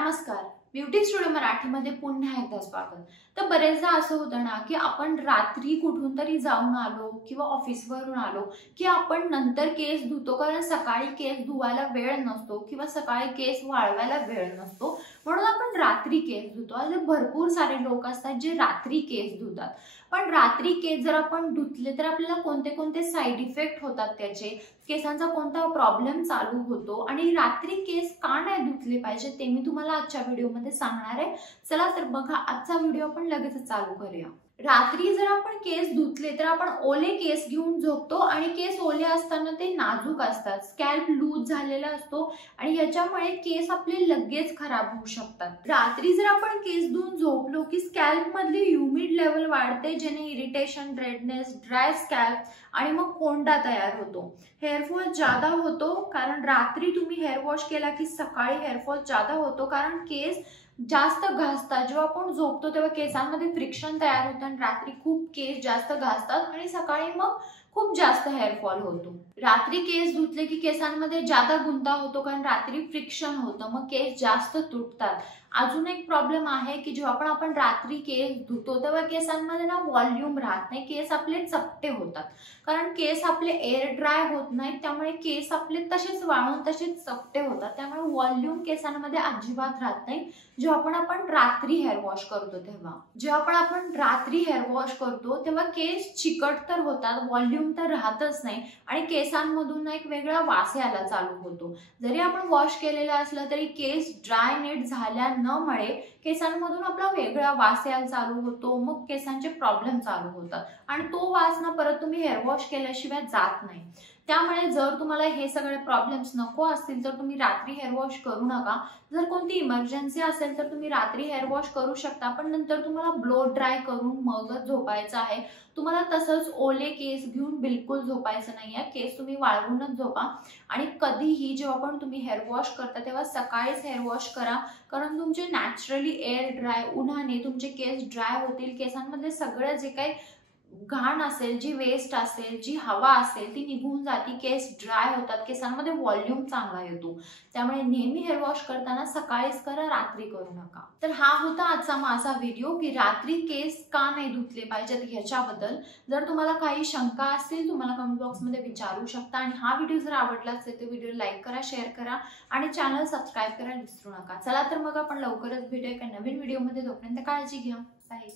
नमस्कार, beauty studio मराठीमध्ये पुन्हा एकदा स्वागत। तर बरेचदा असं होतं ना की आपण रात्री कुठून तरी जाऊन आलो किंवा ऑफिसवरून आलो की आपण नंतर केस धुतो, कारण सकाळी केस धुवायला वेळ नसतो किंवा सकाळी केस वाळवायला वेळ नसतो, म्हणून आपण रात्री केस धुतो। असे भरपूर सारे लोक असतात जे रात्री केस धुतात। पण रात्री केस जर आपण धुतले तर आपल्याला कोणते कोणते साइड इफेक्ट होतात, त्याचे केसांचा कोणता प्रॉब्लेम चालू होतो आणि रात्री केस का नाही धुतले पाहिजे ते मी तुम्हाला आजच्या व्हिडिओमध्ये सांगणार आहे। चला तर बघा, आजचा व्हिडिओ आपण लगेच चालू करूया। रात्री जर आपण केस धुतले तर आपण ओले केस घेऊन झोपतो आणि केस ओले असताना ते नाजूक असतात, स्कॅल्प लूज झालेला असतो आणि याच्यामुळे केस आपले लगेच खराब होऊ शकतात। रात्री जर आपण केस धुवून झोपलो की स्कॅल्प मधली ह्युमिड लेवल वाढते, ज्याने इरिटेशन, रेडनेस, ड्राय स्कॅल्प आणि मग कोंडा तयार होतो। हेअरफॉल ज्यादा होतो, कारण रात्री तुम्ही हेअर वॉश केला की सकाळी हेअरफॉल ज्यादा होतो, कारण केस जास्त घासतात। जेव्हा आपण झोपतो तेव्हा केसांमध्ये फ्रिक्शन तयार होतं आणि रात्री खूप केस जास्त घासतात आणि सकाळी मग खूप जास्त हेअरफॉल होतो। रात्री केस धुतले की केसांमध्ये जादा गुंता होतो, कारण रात्री फ्रिक्शन होतं, मग केस जास्त तुटतात। अजून एक प्रॉब्लेम आहे की जेव्हा आपण रात्री केस धुतो तेव्हा केसांमध्ये ना व्हॉल्यूम राहत नाही, केस आपले चपटे होतात, कारण केस आपले एअर ड्राय होत नाहीत, त्यामुळे केस आपले तसेच वाळून तसेच चपटे होतात, त्यामुळे व्हॉल्यूम केसांमध्ये अजिबात राहत नाही जेव्हा आपण रात्री हेअर वॉश करतो तेव्हा। जेव्हा आपण रात्री हेअर वॉश करतो तेव्हा केस चिकट तर होतात, व्हॉल्यूम तर राहतच नाही आणि केसांमधून एक वेगळा वास यायला चालू होतो। जरी आपण वॉश केलेला असला तरी केस ड्राय नीट झाल्या न मुळे केसांमधून आपला वेगळा वास यायला चालू होतो, मग केसांचे प्रॉब्लेम चालू होतात आणि तो वास ना परत तुम्ही हेअर वॉश केल्याशिवाय जात नाही। त्यामुळे जर तुम्हाला हे सगळे प्रॉब्लेम्स नको असतील तर तुम्ही रात्री हेअर वॉश करू नका। जर कोणती इमर्जन्सी असेल तर तुम्ही रात्री हेअर वॉश करू शकता, पण नंतर तुम्हाला ब्लो ड्राय करून मगच झोपायचं आहे। तुम्हाला तसंच ओले केस घेऊन बिलकुल झोपायचं नाहीये, केस तुम्ही वाळवूनच झोपा आणि कधीही जेव्हा पण तुम्ही हेअर वॉश करता तेव्हा सकाळीच हेअर वॉश करा, कारण तुमचे नॅचरली एअर ड्राय, उन्हाने तुमचे केस ड्राय होतील, केसांमध्ये सगळं जे काही घाण असेल, जी वेस्ट असेल, जी हवा असेल ती निघून जाती, केस ड्राय होतात, केसांमध्ये व्हॉल्यूम चांगला येतो। त्यामुळे नेहमी हेअर वॉश करताना सकाळीच करा, रात्री करू नका। तर हा होता आजचा माझा व्हिडिओ की रात्री केस का नाही धुतले पाहिजेत ह्याच्याबद्दल। जर तुम्हाला काही शंका असतील तुम्हाला कमेंट बॉक्समध्ये विचारू शकता आणि हा व्हिडिओ जर आवडला असेल तर व्हिडिओ लाईक करा, शेअर करा आणि चॅनल सबस्क्राईब करायला विसरू नका। चला तर मग आपण लवकरच भेटूया एका नवीन व्हिडिओमध्ये, तोपर्यंत काळजी घ्या, बाय।